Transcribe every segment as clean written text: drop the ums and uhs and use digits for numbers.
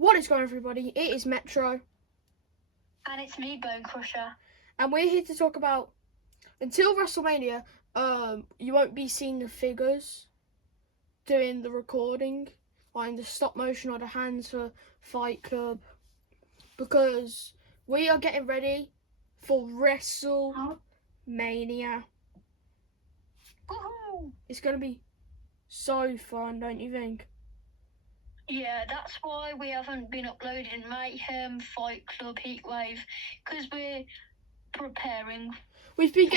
What is going on, everybody? It is Metro. And it's me, Bone Crusher. And we're here to talk about, until WrestleMania, you won't be seeing the figures doing the recording, like in the stop motion or the hands for Fight Club, because we are getting ready for WrestleMania. Woohoo! It's going to be so fun, don't you think? Yeah, that's why we haven't been uploading Mayhem, Fight Club, Heatwave, because we're preparing. We've been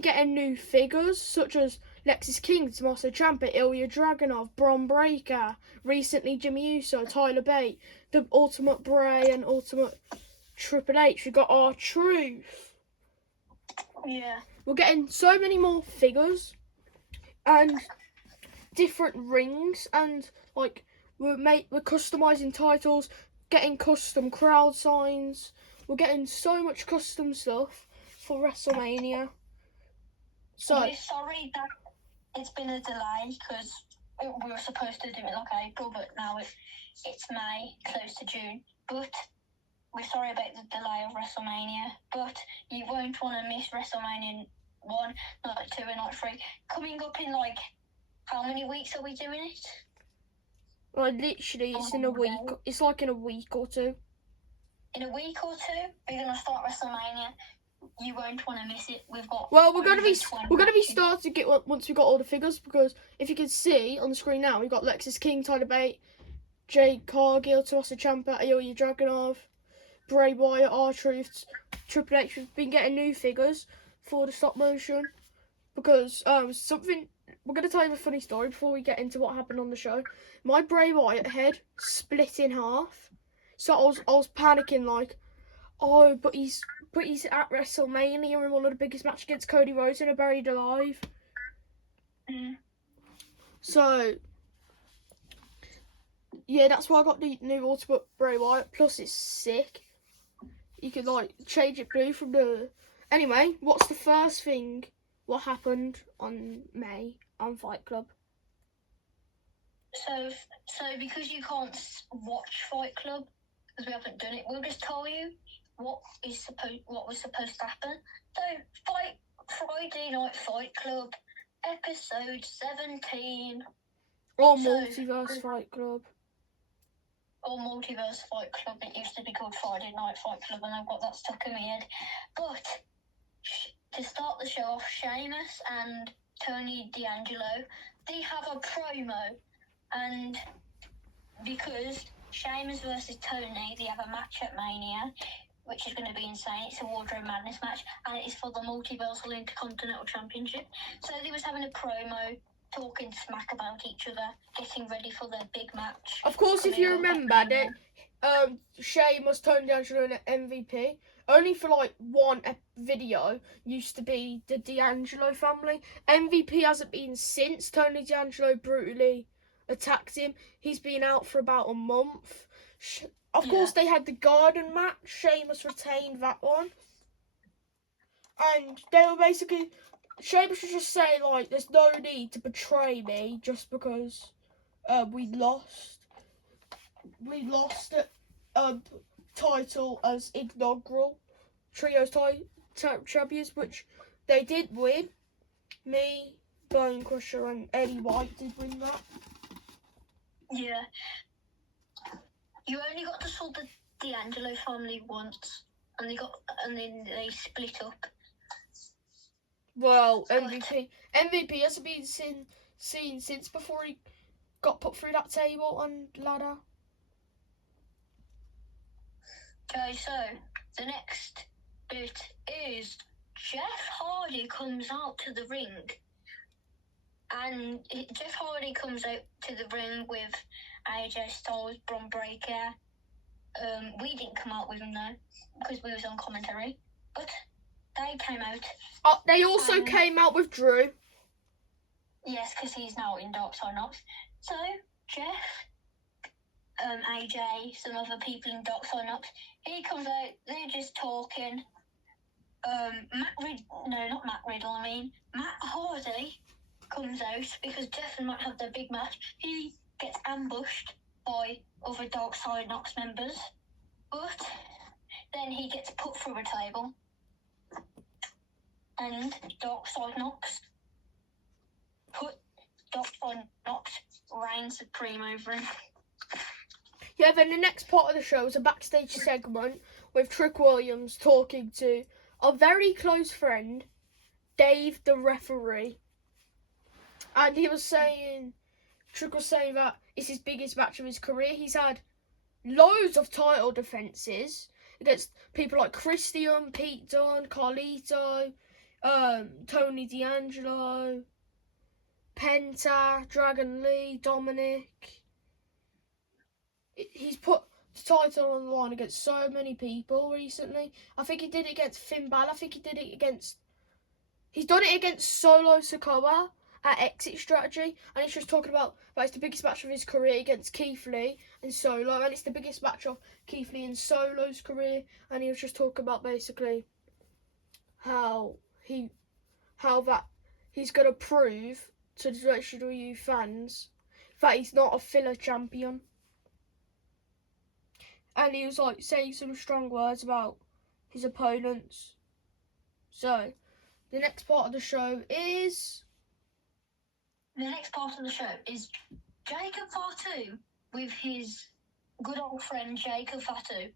getting new figures such as Lexis King, Tommaso Ciampa, Ilya Dragunov, Bron Breakker, recently Jimmy Uso, Tyler Bate, the Ultimate Bray and Ultimate Triple H. We've got R-Truth. Yeah. We're getting so many more figures and different rings, and like we're customizing titles, getting custom crowd signs. We're getting so much custom stuff for WrestleMania. So we're sorry that it's been a delay because we were supposed to do it like April, but now it's May, close to June. But we're sorry about the delay of WrestleMania. But you won't want to miss WrestleMania 1, Night 2, and Night 3 coming up in like. How many weeks are we doing it? Like literally, it's in a week. It's like in a week or two. In a week or two, we're gonna start WrestleMania. You won't want to miss it. We're gonna be starting to get once we got all the figures, because if you can see on the screen now, we've got Lexis King, Tyler Bate, Jade Cargill, Tommaso Ciampa, Ilya Dragunov, Bray Wyatt, R-Truth, Triple H. We've been getting new figures for the stop motion because we're going to tell you a funny story before we get into what happened on the show. My Bray Wyatt head split in half. So I was panicking like, oh, but he's at WrestleMania in one of the biggest matches against Cody Rhodes and are buried alive. So, yeah, that's why I got the new Ultimate Bray Wyatt. Plus, it's sick. You could like change it blue from the... Anyway, what's the first thing? What happened on May on Fight Club? So because you can't watch Fight Club because we haven't done it, we'll just tell you what was supposed to happen. So Friday Night Fight Club, episode 17. Or Multiverse Fight Club. Or Multiverse Fight Club. It used to be called Friday Night Fight Club, and I've got that stuck in my head. But to start the show off, Sheamus and Tony D'Angelo, they have a promo, and because Sheamus versus Tony, they have a match at Mania, which is going to be insane. It's a Wardrobe Madness match, and it is for the Multiversal Intercontinental Championship. So they was having a promo, talking smack about each other, getting ready for their big match. Of course, if you remember that, Sheamus, Tony D'Angelo, and MVP, only for like one video, used to be the D'Angelo family. MVP hasn't been since Tony D'Angelo brutally attacked him. He's been out for about a month. Of course, they had the garden match. Sheamus retained that one. And they were basically... Sheamus would just say, like, there's no need to betray me just because we lost. We lost the title as inaugural Trios champions, which they did win. Me, Bone Crusher, and Eddie White did win that. Yeah. You only got to saw the D'Angelo family once, and then they split up. Well, MVP hasn't been seen since before he got put through that table and ladder. Okay, so the next bit is Jeff Hardy comes out to the ring. And Jeff Hardy comes out to the ring with AJ Styles, Bron Breakker. We didn't come out with him though, because we was on commentary. But they came out. They also came out with Drew. Yes, because he's now in Dark Side Knox. So, Jeff, AJ, some other people in Dark Side Knox, he comes out, they're just talking. Matt Hardy comes out because Jeff and Matt have their big match. He gets ambushed by other Dark Side Nox members, but then he gets put through a table, and Dark Side Nox reign supreme over him. Yeah, then the next part of the show is a backstage segment with Trick Williams talking to a very close friend, Dave the referee. And he was saying, Trick was saying that it's his biggest match of his career. He's had loads of title defences against people like Christian, Pete Dunne, Carlito, Tony D'Angelo, Penta, Dragon Lee, Dominic. He's put the title on the line against so many people recently. I think he did it against Finn Balor. I think he did it against... He's done it against Solo Sikoa at Exit Strategy. And he's just talking about it's the biggest match of his career against Keith Lee and Solo. And it's the biggest match of Keith Lee and Solo's career. And he was just talking about basically how he's going to prove to the WWE fans that he's not a filler champion. And he was like saying some strong words about his opponents. So, the next part of the show is... Jacob Fatu with his good old friend Jacob Fatu.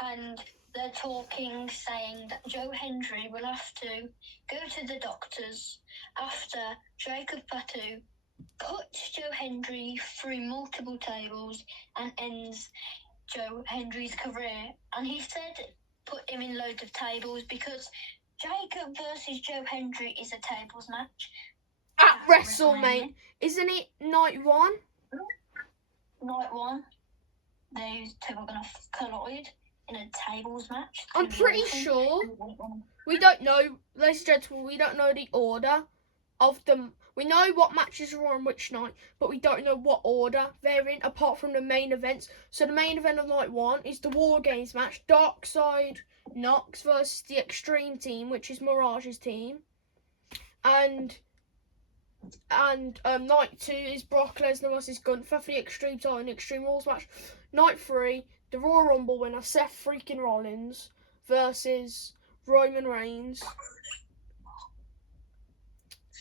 And they're talking, saying that Joe Hendry will have to go to the doctors after Jacob Fatu cuts Joe Hendry through multiple tables and ends Joe Hendry's career. And he said put him in loads of tables because Jacob versus Joe Hendry is a tables match. At WrestleMania. Isn't it night one? Night one. Those two are going to collide in a tables match. I'm pretty sure. We don't know, ladies and gentlemen, we don't know the order of them. We know what matches are on which night, but we don't know what order they're in, apart from the main events. So the main event of night one is the War Games match, Dark Side Nox versus the Extreme Team, which is Mirage's team. And night two is Brock Lesnar versus Gunther for the Extreme title and the Extreme Rules match. Night three, the Royal Rumble winner, Seth freaking Rollins versus Roman Reigns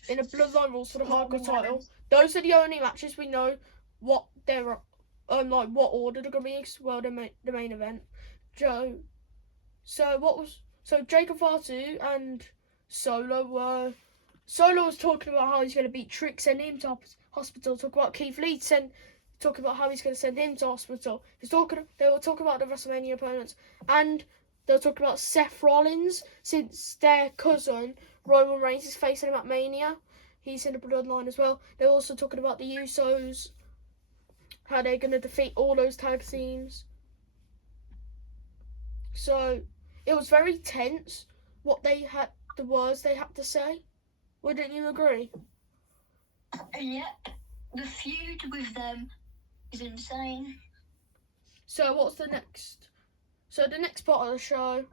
in a Bloodline Rules for the Hardcore title. Those are the only matches we know what they're what order they're gonna be. Well, the main event. So Jacob Fatu and Solo was talking about how he's going to beat Trick, send him to hospital. Talk about Keith Lee, talking about how he's going to send him to hospital. They were talking about the WrestleMania opponents, and they were talking about Seth Rollins, since their cousin Roman Reigns is facing him at Mania. He's in the Bloodline as well. They're also talking about the Usos, how they're going to defeat all those tag teams. So it was very tense the words they had to say. Wouldn't you agree? Yep. The feud with them is insane. So what's the next? So the next part of the show.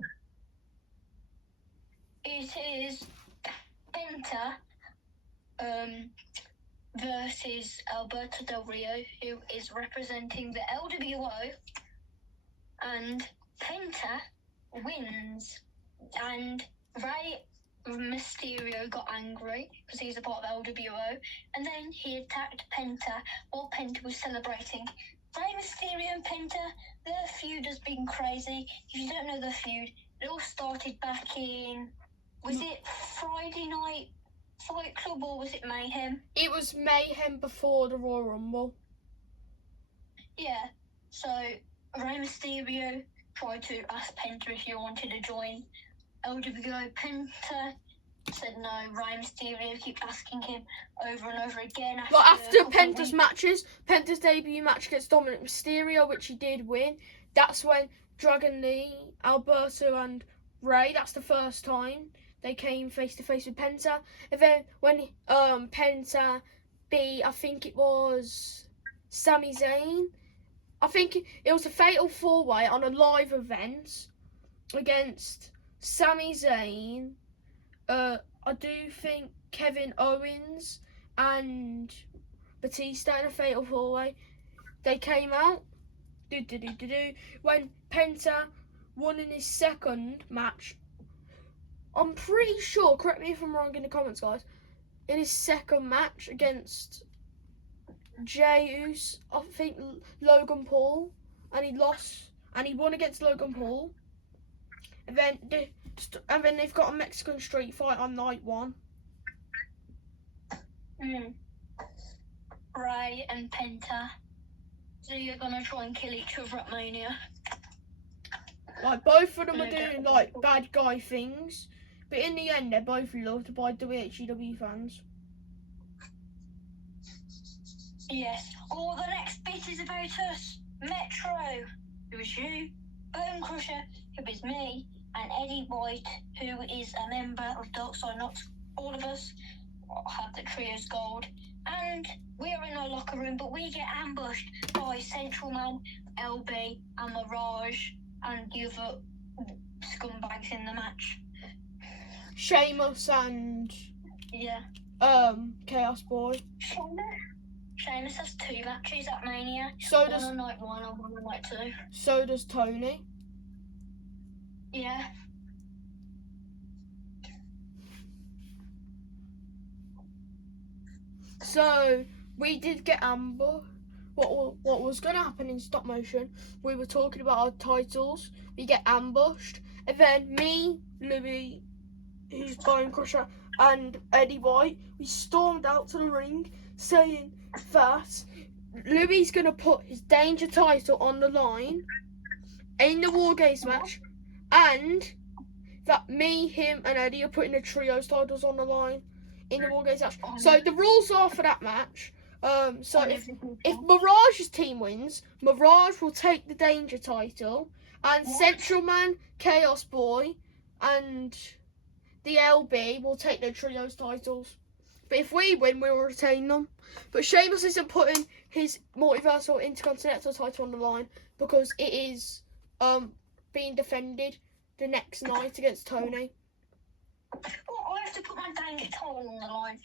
It is Penta versus Alberto Del Rio, who is representing the LWO, and Penta wins, and Rey Mysterio got angry because he's a part of LWO, and then he attacked Penta while Penta was celebrating. Rey Mysterio and Penta, their feud has been crazy. If you don't know the feud, it all started back in, was it Friday Night Fight Club or was it Mayhem? It was Mayhem before the Royal Rumble. Yeah, so Rey Mysterio tried to ask Penta if he wanted to join LWO. Penta said no. Rey Mysterio kept asking him over and over again. But after Penta's matches, Penta's debut match against Dominic Mysterio, which he did win, that's when Dragon Lee, Alberto and Rey, that's the first time they came face to face with Penta. And then when Penta beat, I think it was Sami Zayn, I think it was a fatal four-way on a live event against Sami Zayn, I do think Kevin Owens and Batista in a fatal four-way. they came out when Penta won in his second match. I'm pretty sure, correct me if I'm wrong in the comments, guys, in his second match against I think Logan Paul, and he lost, and he won against Logan Paul. And then they've got a Mexican street fight on night 1. Ray and Penta. So you're gonna try and kill each other at Mania? Like, both of them are doing like bad guy things, but in the end they're both loved by WHEW fans. Yes. Oh, the next bit is about us. Metro, who is you, Bone Crusher, who is me, and Eddie White, who is a member of Dark Side. Not all of us have the Trios Gold. And we are in our locker room, but we get ambushed by Central Man, LB, and Mirage, and the other scumbags in the match. Sheamus and Chaos Boy. Sheamus has 2 matches at Mania. So one does on night 1 and one on night 2. So does Tony. Yeah. So we did get ambushed. What was going to happen in stop motion? We were talking about our titles. We get ambushed, and then me, Louis, who's Bone Crusher, and Eddie White, we stormed out to the ring, saying that Louis going to put his Danger title on the line in the War Games match, and that me, him, and Eddie are putting the trios titles on the line in the War Games match. So the rules are for that match. So if Mirage's team wins, Mirage will take the Danger title, and Central Man, Chaos Boy, and the LB will take their trios titles. But if we win, we will retain them. But Sheamus isn't putting his Multiversal Intercontinental title on the line because it is being defended the next night against Tony. Well, I have to put my Danger title on the line.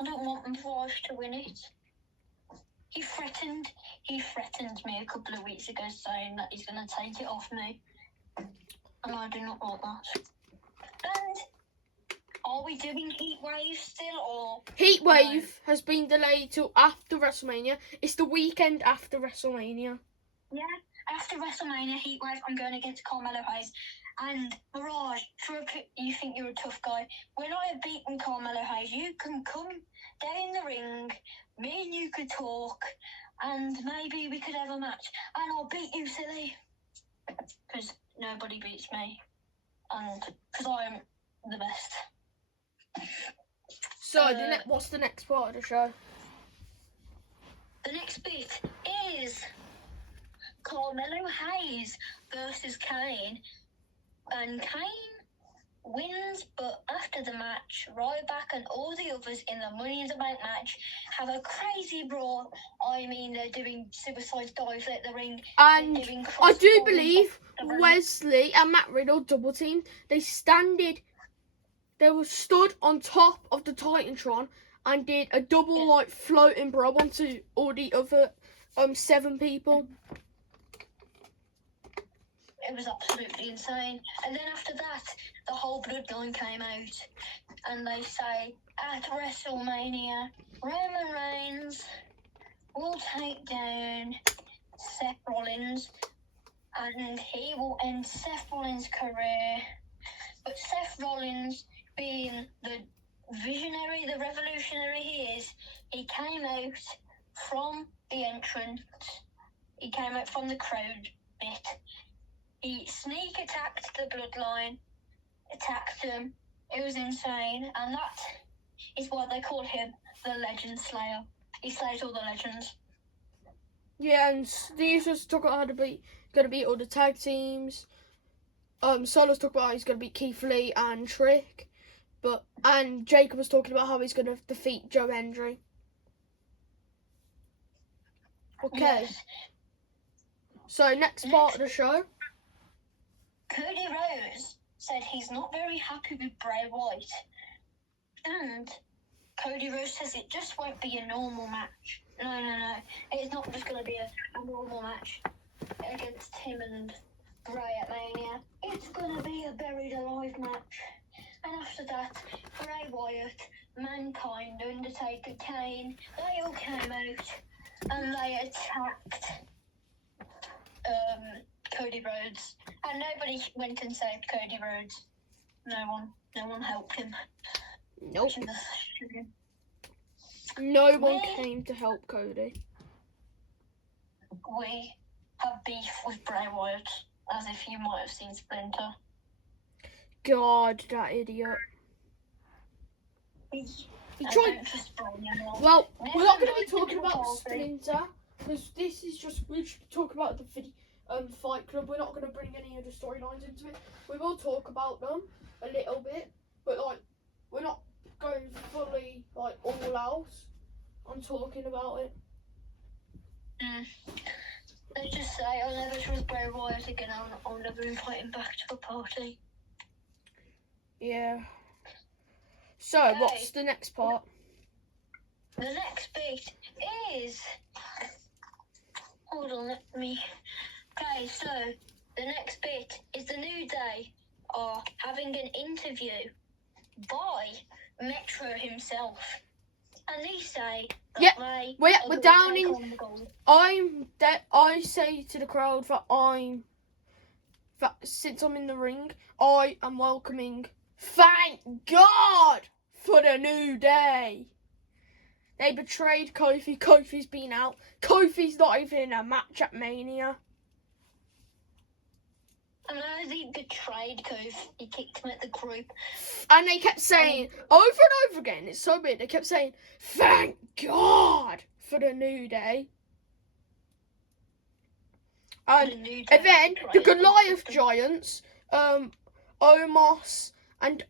I don't want Mirage to win it. He threatened me a couple of weeks ago saying that he's going to take it off me. And I do not want that. And are we doing Heat Wave still, or... Heat Wave has been delayed till after WrestleMania. It's the weekend after WrestleMania. Yeah, after WrestleMania, Heat Wave, I'm going against Carmelo Hayes. And Mirage, you think you're a tough guy. When I have beaten Carmelo Hayes, you can come down the ring, me and you could talk, and maybe we could have a match. And I'll beat you, silly. Because nobody beats me. And because I'm the best. So, what's the next part of the show? The next bit is Carmelo Hayes versus Kane. And Kane wins, but after the match, Ryback and all the others in the Money in the Bank match have a crazy brawl. I mean, they're doing suicide dives at the ring. And I do believe Wesley and Matt Riddle double teamed. They were stood on top of the Titantron and did a double floating bro onto all the other 7 people. It was absolutely insane. And then after that, the whole bloodline came out. And they say, at WrestleMania, Roman Reigns will take down Seth Rollins. And he will end Seth Rollins' career. But Seth Rollins, being the visionary, the revolutionary he is, he came out from the entrance. He came out from the crowd bit. He sneak attacked the bloodline, attacked them. It was insane, and that is why they call him the Legend Slayer. He slays all the legends. Yeah, and Steve's just talking about how gonna beat all the tag teams. Solo's talking about how he's gonna beat Keith Lee and Trick, and Jacob was talking about how he's gonna defeat Joe Hendry. Okay. Yes. So next part of the show. Cody Rhodes said he's not very happy with Bray Wyatt. And Cody Rhodes says it just won't be a normal match. No. It's not just going to be a normal match against him and Bray at Mania. It's going to be a buried alive match. And after that, Bray Wyatt, Mankind, Undertaker, Kane, they all came out and they attacked Cody Rhodes. And nobody went and saved Cody Rhodes. No one helped him. Nope. No one came to help Cody. We have beef with Bray Wyatt, as if you might have seen Splinter. God, that idiot. He tried. Don't trust Bray anymore. Well, Never we're not going to be liked talking him about before, Splinter, because this is just, we should talk about the Fight Club. We're not going to bring any of the storylines into it. We will talk about them a little bit, but like, we're not going fully like all out on talking about it. Let's just say I'll never trust Bray Wyatt again. I'll never invite him back to a party. Yeah. So, Okay. what's the next part? The next bit is... Hold on, let me... Okay, so the next bit is the New Day are having an interview by Metro himself. And they say that we're down in... I say to the crowd that since I'm in the ring, I am welcoming, thank God, for the New Day. They betrayed Kofi. Kofi's been out. Kofi's not even in a match at Mania. I know they betrayed Kofi. He kicked him at the group. And they kept saying, over and over again, it's so weird, they kept saying, thank God for the New Day. And then the Goliath Giants, Omos and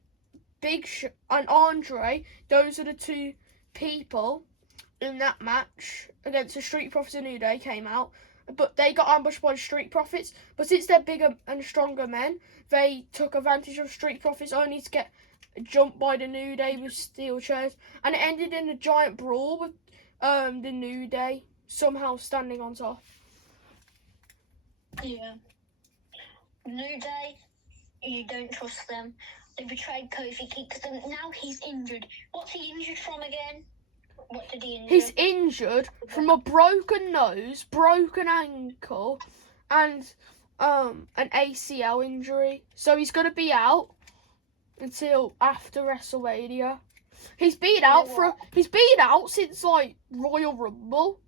and Andre, those are the two people in that match against the Street Profits and New Day came out. But they got ambushed by the Street Profits. But since they're bigger and stronger men, they took advantage of Street Profits only to get jumped by the New Day with steel chairs. And it ended in a giant brawl with the New Day somehow standing on top. Yeah. New Day, you don't trust them. They betrayed Kofi, kicked them. Now he's injured. What's he injured from again? What did he injure? He's injured from a broken nose, broken ankle, and an ACL injury. So he's going to be out until after WrestleMania. He's been out since like Royal Rumble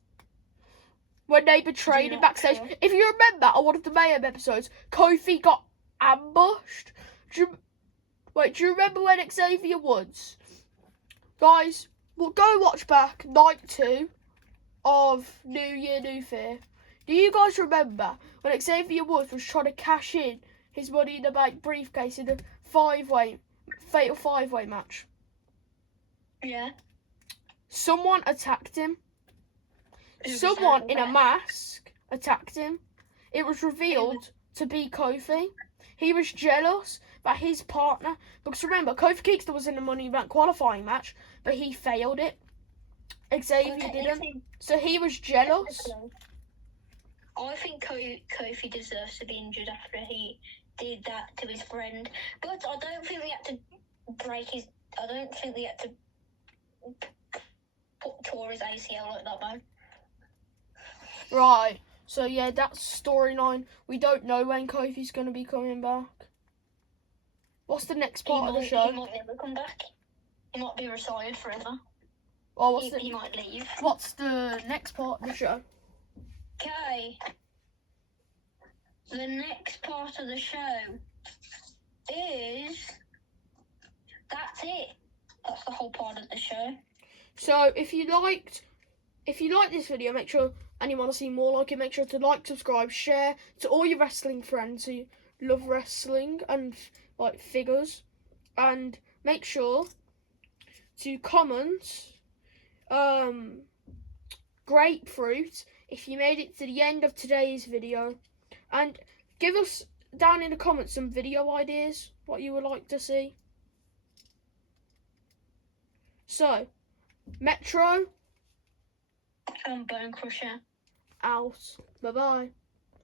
when they betrayed him backstage. Sure. If you remember on one of the Mayhem episodes, Kofi got ambushed. Do you remember when Xavier Woods? Guys, we'll go watch back night 2 of New Year, New Fear. Do you guys remember when Xavier Woods was trying to cash in his Money in the Bank briefcase in the fatal 5-way match? Yeah. Someone attacked him. Someone in a mask attacked him. It was revealed to be Kofi. He was jealous that his partner, because remember, Kofi Kingston was in the Money in the Bank qualifying match, but he failed it. Xavier didn't. So he was jealous. I think Kofi deserves to be injured after he did that to his friend. But I don't think they had to I don't think they had to tore his ACL like that, though. Right. So yeah, that's storyline. We don't know when Kofi's going to be coming back. What's the next part of the show? He might never come back. He might be retired forever. Well, He might leave. What's the next part of the show? Okay. The next part of the show is... That's it. That's the whole part of the show. So if you like this video, make sure, and you want to see more like it, make sure to like, subscribe, share to all your wrestling friends who love wrestling and like figures, and make sure to comment grapefruit if you made it to the end of today's video, and give us down in the comments some video ideas what you would like to see. So Metro, And Bone Crusher. Out. Bye bye.